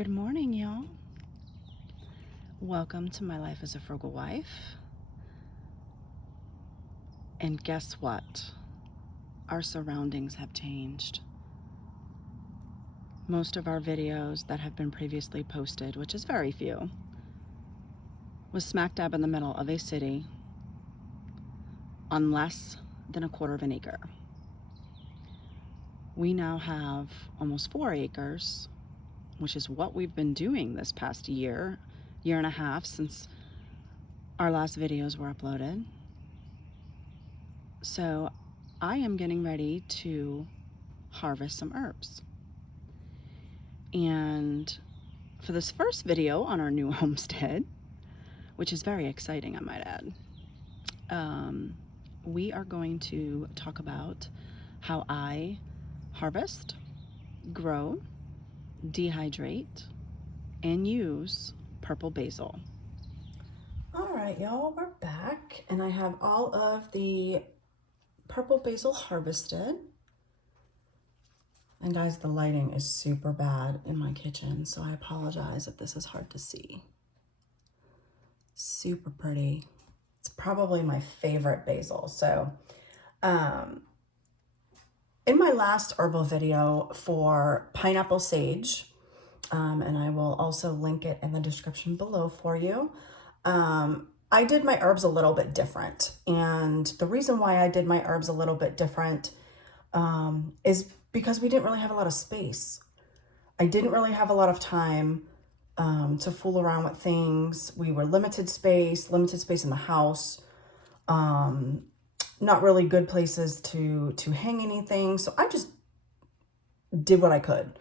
Good morning, y'all. Welcome to my life as a frugal wife. And guess what? Our surroundings have changed. Most of our videos that have been previously posted, which is very few, was smack dab in the middle of a city on less than a quarter of an acre. We now have almost 4 acres, which is what we've been doing this past year and a half since our last videos were uploaded. So I am getting ready to harvest some herbs. And for this first video on our new homestead, which is very exciting, I might add, we are going to talk about how I harvest, grow, dehydrate, and use purple basil. All right, y'all, we're back, and I have all of the purple basil harvested. And guys, the lighting is super bad in my kitchen, so I apologize if this is hard to see. Super pretty. It's probably my favorite basil. So, in my last herbal video for pineapple sage, and I will also link it in the description below for you, I did my herbs a little bit different. And the reason why I did my herbs a little bit different is because we didn't really have a lot of space. I didn't really have a lot of time to fool around with things. We were limited space in the house, not really good places to hang anything. So I just did what I could.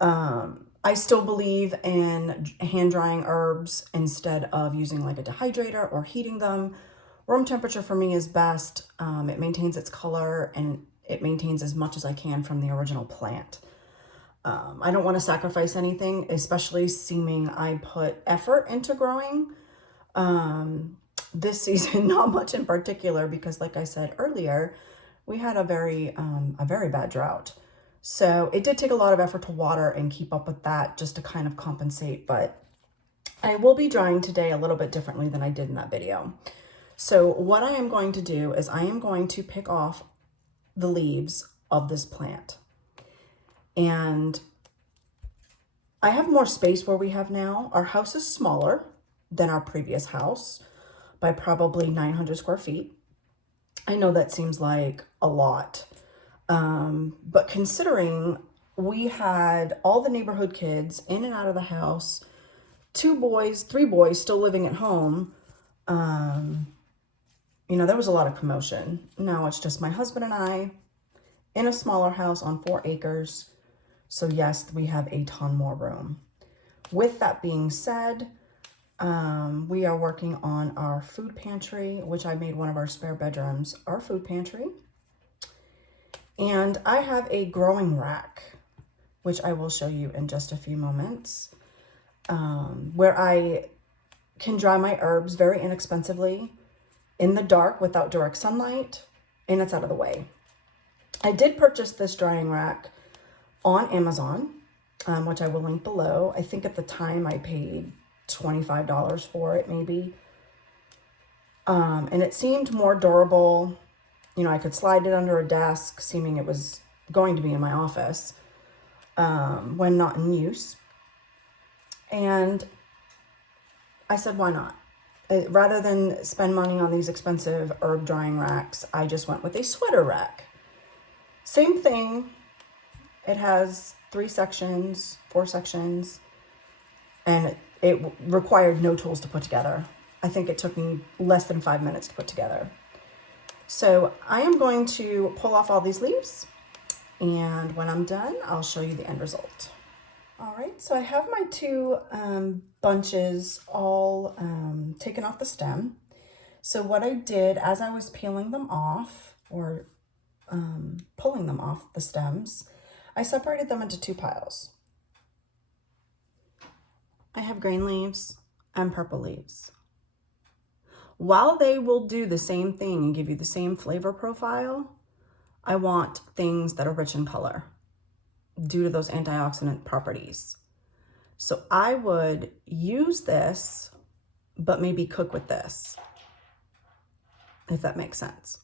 I still believe in hand drying herbs instead of using like a dehydrator or heating them. Room temperature for me is best. It maintains its color and it maintains as much as I can from the original plant. I don't want to sacrifice anything, especially seeming I put effort into growing. This season, not much in particular, because like I said earlier, we had a very bad drought. So it did take a lot of effort to water and keep up with that just to kind of compensate. But I will be drying today a little bit differently than I did in that video. So what I am going to do is I am going to pick off the leaves of this plant. And I have more space where we have now. Our house is smaller than our previous house by probably 900 square feet. I know that seems like a lot, but considering we had all the neighborhood kids in and out of the house, 3 boys still living at home, there was a lot of commotion. Now it's just my husband and I in a smaller house on 4 acres. So yes, we have a ton more room. With that being said, we are working on our food pantry, which I made one of our spare bedrooms our food pantry. And I have a growing rack, which I will show you in just a few moments, where I can dry my herbs very inexpensively in the dark without direct sunlight, and it's out of the way. I did purchase this drying rack on Amazon, which I will link below. I think at the time I paid $25 for it, maybe. And it seemed more durable. I could slide it under a desk, seeming it was going to be in my office when not in use. And I said, why not? Rather than spend money on these expensive herb drying racks, I just went with a sweater rack. Same thing. It has 4 sections, and it required no tools to put together. I think it took me less than 5 minutes to put together. So I am going to pull off all these leaves, and when I'm done, I'll show you the end result. All right, so I have my 2 bunches all taken off the stem. So what I did as I was peeling them off, or pulling them off the stems, I separated them into 2 piles. I have green leaves and purple leaves. While they will do the same thing and give you the same flavor profile, I want things that are rich in color due to those antioxidant properties. So I would use this, but maybe cook with this, if that makes sense.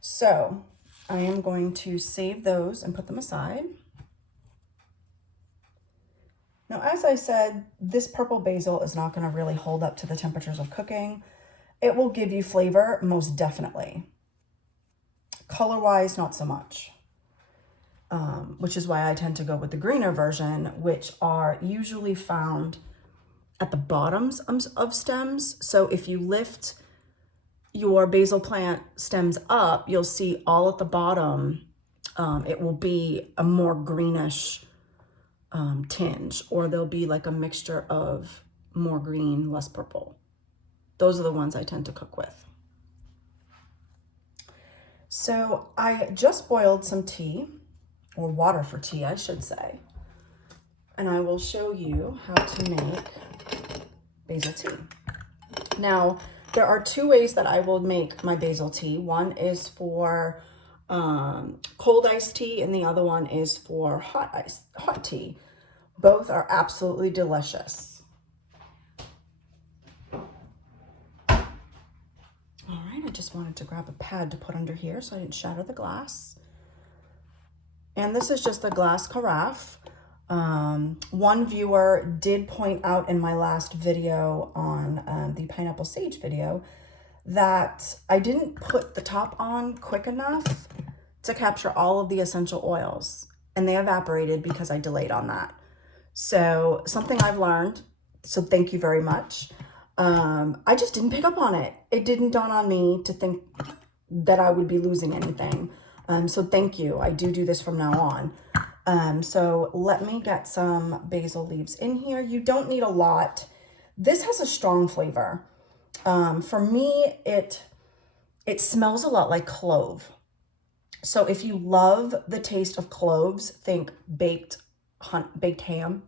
So I am going to save those and put them aside. Now, as I said, this purple basil is not going to really hold up to the temperatures of cooking. It will give you flavor, most definitely. Color-wise, not so much. Which is why I tend to go with the greener version, which are usually found at the bottoms of stems. So if you lift your basil plant stems up, you'll see all at the bottom, it will be a more greenish tinge, or there'll be like a mixture of more green, less purple. Those are the ones I tend to cook with. So I just boiled some tea, or water for tea, I should say. And I will show you how to make basil tea. Now, there are two ways that I will make my basil tea. One is for cold iced tea, and the other one is for hot tea. Both are absolutely delicious. All right, I just wanted to grab a pad to put under here so I didn't shatter the glass. And this is just a glass carafe. One viewer did point out in my last video on the pineapple sage video that I didn't put the top on quick enough to capture all of the essential oils, and they evaporated because I delayed on that. So something I've learned, so thank you very much. I just didn't pick up on it. It didn't dawn on me to think that I would be losing anything. So thank you. I do this from now on. So let me get some basil leaves in here. You don't need a lot. This has a strong flavor. For me, it smells a lot like clove. So if you love the taste of cloves, think baked ham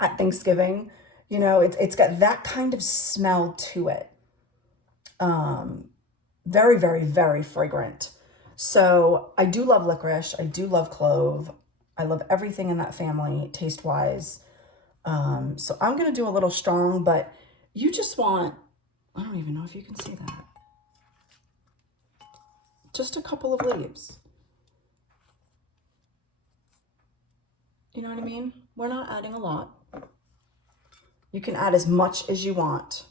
at Thanksgiving. You know, it's got that kind of smell to it. Very, very, very fragrant. So I do love licorice. I do love clove. I love everything in that family taste-wise. So I'm going to do a little strong, but you just want, I don't even know if you can see that. Just a couple of leaves. You know what I mean? We're not adding a lot. You can add as much as you want.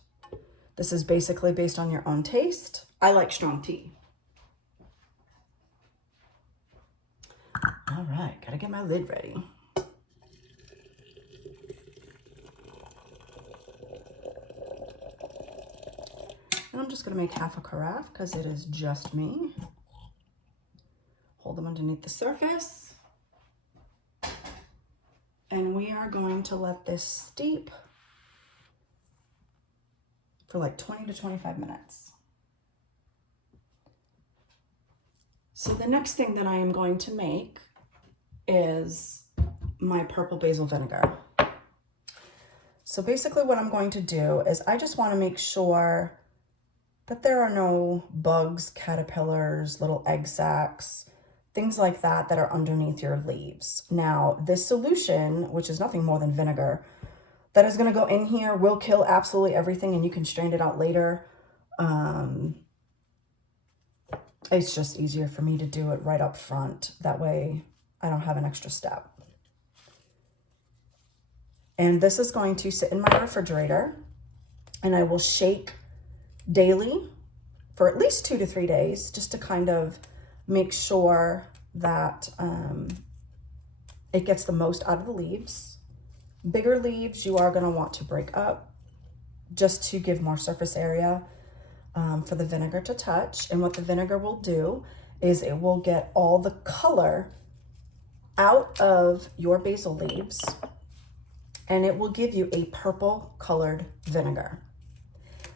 This is basically based on your own taste. I like strong tea. All right, gotta get my lid ready. And I'm just gonna make half a carafe because it is just me. Hold them underneath the surface. And we are going to let this steep for like 20 to 25 minutes. So the next thing that I am going to make is my purple basil vinegar. So basically what I'm going to do is I just want to make sure that there are no bugs, caterpillars, little egg sacs, things like that that are underneath your leaves. Now, this solution, which is nothing more than vinegar, that is going to go in here will kill absolutely everything, and you can strain it out later. It's just easier for me to do it right up front. That way I don't have an extra step. And this is going to sit in my refrigerator, and I will shake daily for at least 2 to 3 days just to kind of make sure that it gets the most out of the leaves. Bigger leaves you are going to want to break up just to give more surface area for the vinegar to touch. And what the vinegar will do is it will get all the color out of your basil leaves, and it will give you a purple colored vinegar.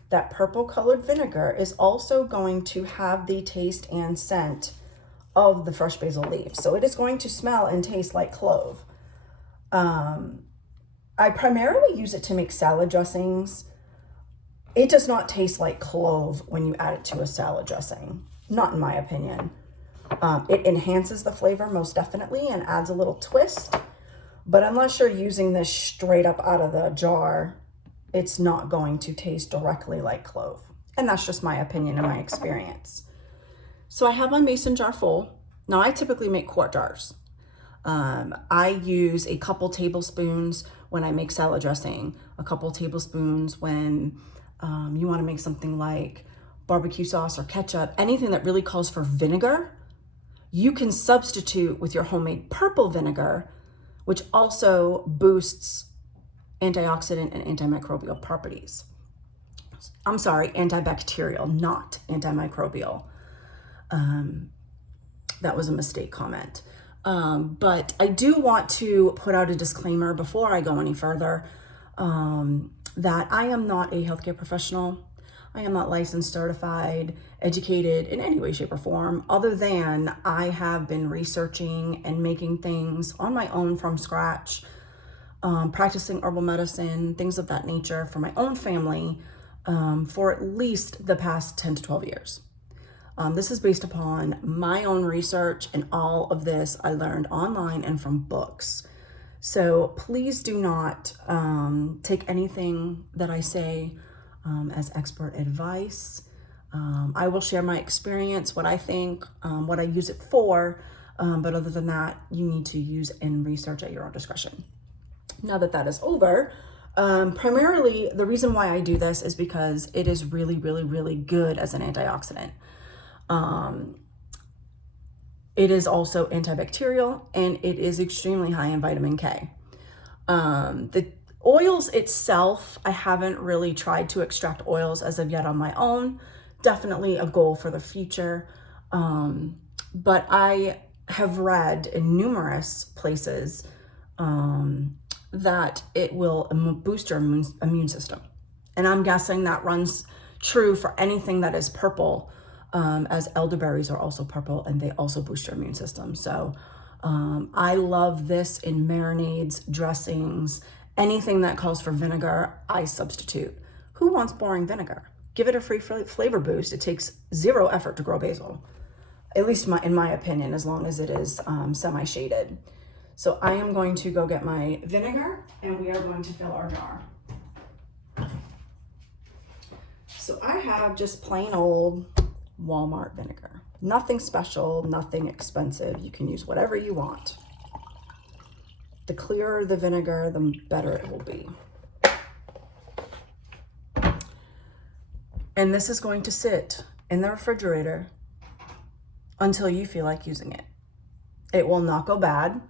That purple colored vinegar is also going to have the taste and scent of the fresh basil leaves. So it is going to smell and taste like clove. I primarily use it to make salad dressings. It does not taste like clove when you add it to a salad dressing, not in my opinion. It enhances the flavor most definitely and adds a little twist. But unless you're using this straight up out of the jar, it's not going to taste directly like clove. And that's just my opinion and my experience. So I have my mason jar full. Now I typically make quart jars. I use a couple tablespoons when I make salad dressing, a couple tablespoons when you want to make something like barbecue sauce or ketchup, anything that really calls for vinegar. You can substitute with your homemade purple vinegar, which also boosts antioxidant and antimicrobial properties. I'm sorry, antibacterial, not antimicrobial. That was a mistake comment. But I do want to put out a disclaimer before I go any further that I am not a healthcare professional. I am not licensed, certified, educated in any way, shape, or form, other than I have been researching and making things on my own from scratch, practicing herbal medicine, things of that nature for my own family for at least the past 10 to 12 years. This is based upon my own research, and all of this I learned online and from books. So please do not take anything that I say as expert advice. I will share my experience, what I think, what I use it for, but other than that, you need to use and research at your own discretion. Now that that is over, primarily the reason why I do this is because it is really, really, really good as an antioxidant. It is also antibacterial, and it is extremely high in vitamin K. The oils itself, I haven't really tried to extract oils as of yet on my own. Definitely a goal for the future. But I have read in numerous places that it will boost your immune system. And I'm guessing that runs true for anything that is purple, as elderberries are also purple and they also boost your immune system. So I love this in marinades, dressings, anything that calls for vinegar, I substitute. Who wants boring vinegar? Give it a free flavor boost. It takes zero effort to grow basil, at least in my opinion, as long as it is semi-shaded. So I am going to go get my vinegar, and we are going to fill our jar. So I have just plain old Walmart vinegar. Nothing special, nothing expensive. You can use whatever you want. The clearer the vinegar, the better it will be. And this is going to sit in the refrigerator until you feel like using it. It will not go bad.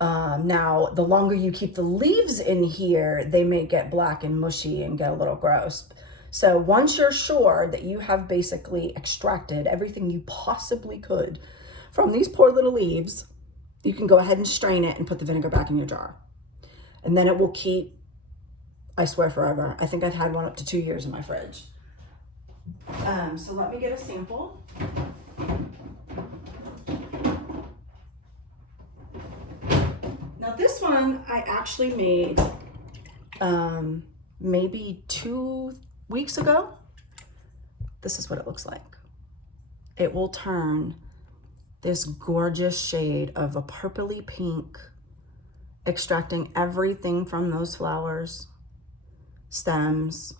Now, the longer you keep the leaves in here, they may get black and mushy and get a little gross. So once you're sure that you have basically extracted everything you possibly could from these poor little leaves, you can go ahead and strain it and put the vinegar back in your jar. And then it will keep, I swear, forever. I think I've had one up to 2 years in my fridge. So let me get a sample. Now this one I actually made maybe 2 weeks ago. This is what it looks like. It will turn this gorgeous shade of a purpley pink, extracting everything from those flowers, stems,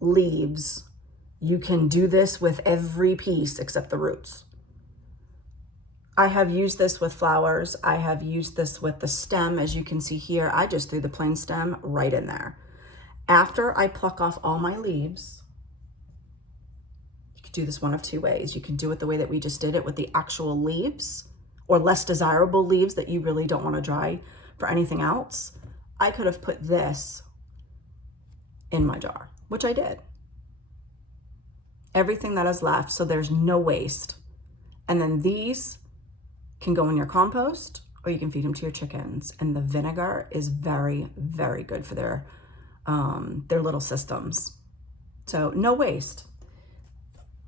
leaves. You can do this with every piece except the roots. I have used this with flowers. I have used this with the stem. As you can see here, I just threw the plain stem right in there. After I pluck off all my leaves, you could do this one of two ways. You can do it the way that we just did it with the actual leaves, or less desirable leaves that you really don't want to dry for anything else. I could have put this in my jar, which I did. Everything that is left, so there's no waste. And then these can go in your compost, or you can feed them to your chickens. And the vinegar is very, very good for their little systems. So no waste.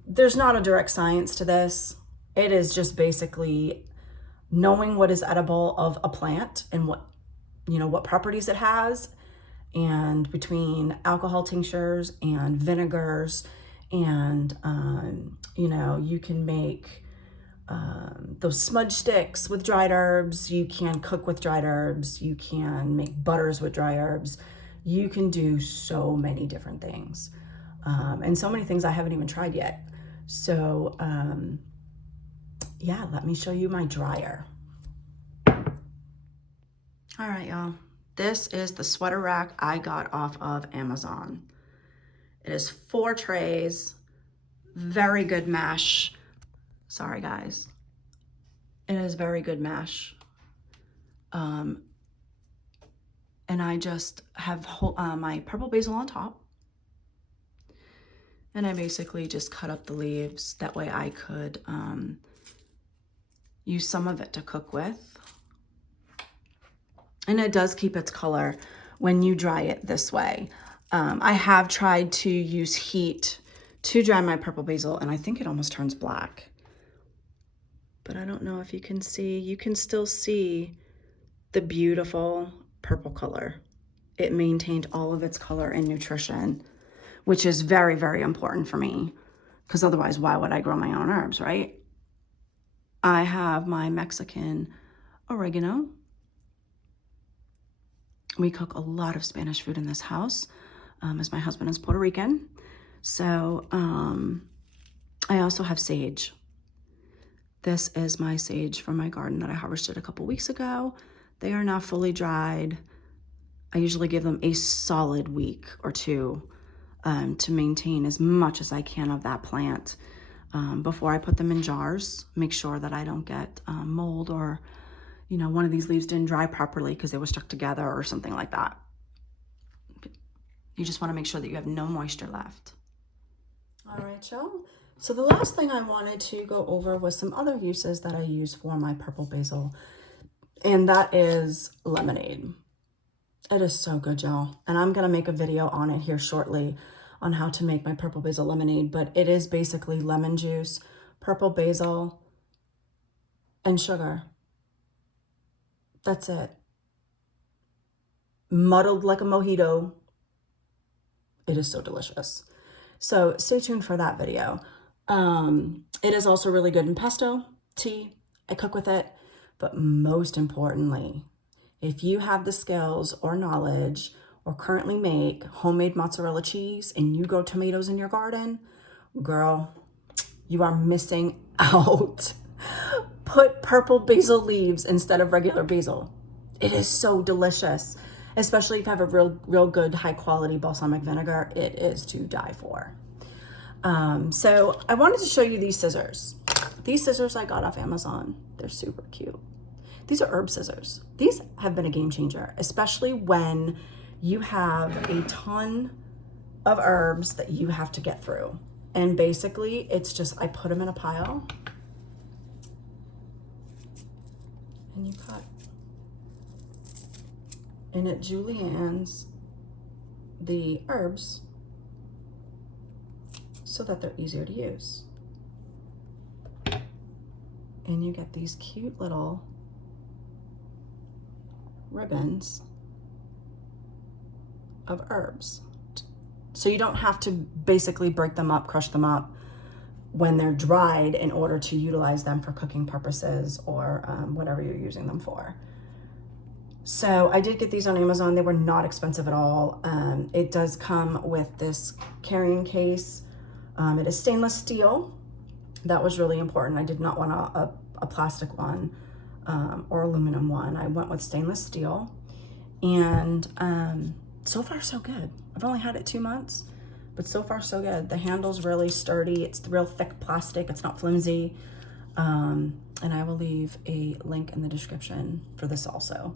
There's not a direct science to this. It is just basically knowing what is edible of a plant and what properties it has, and between alcohol tinctures and vinegars, and you can make those smudge sticks with dried herbs. You can cook with dried herbs. You can make butters with dry herbs. You can do so many different things. And so many things I haven't even tried yet. So yeah, let me show you my dryer. All right, y'all. This is the sweater rack I got off of Amazon. It is 4 trays, very good mesh. Sorry, guys. It is very good mesh. And I just have my purple basil on top. And I basically just cut up the leaves. That way I could use some of it to cook with. And it does keep its color when you dry it this way. I have tried to use heat to dry my purple basil, and I think it almost turns black. But I don't know if you can see. You can still see the beautiful purple color. It maintained all of its color and nutrition, which is very, very important for me, because otherwise, why would I grow my own herbs, right? I have my Mexican oregano. We cook a lot of Spanish food in this house, as my husband is Puerto Rican. So I also have sage. This is my sage from my garden that I harvested a couple weeks ago. They are now fully dried. I usually give them a solid week or 2 to maintain as much as I can of that plant before I put them in jars. Make sure that I don't get mold, or you know, one of these leaves didn't dry properly because they were stuck together or something like that. You just want to make sure that you have no moisture left. All right, y'all. So the last thing I wanted to go over was some other uses that I use for my purple basil, and that is lemonade. It is so good, y'all. And I'm going to make a video on it here shortly on how to make my purple basil lemonade, but it is basically lemon juice, purple basil, and sugar. That's it. Muddled like a mojito. It is so delicious. So stay tuned for that video. It is also really good in pesto, tea. I cook with it. But most importantly, if you have the skills or knowledge or currently make homemade mozzarella cheese and you grow tomatoes in your garden, girl, you are missing out. Put purple basil leaves instead of regular basil. It is so delicious, especially if you have a real good high quality balsamic vinegar. It is to die for. So I wanted to show you these scissors. These scissors I got off Amazon. They're super cute. These are herb scissors. These have been a game changer, especially when you have a ton of herbs that you have to get through. And basically it's just, I put them in a pile and you cut. And it juliennes the herbs so that they're easier to use. And you get these cute little ribbons of herbs. So you don't have to basically break them up, crush them up when they're dried in order to utilize them for cooking purposes or whatever you're using them for. So I did get these on Amazon. They were not expensive at all. It does come with this carrying case. It is stainless steel. That was really important. I did not want a plastic one or aluminum one. I went with stainless steel. And so far so good. I've only had it 2 months, but so far so good. The handle's really sturdy. It's real thick plastic. It's not flimsy. And I will leave a link in the description for this also.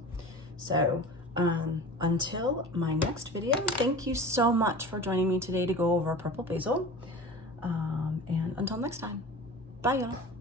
So until my next video, thank you so much for joining me today to go over purple basil. And until next time, bye y'all.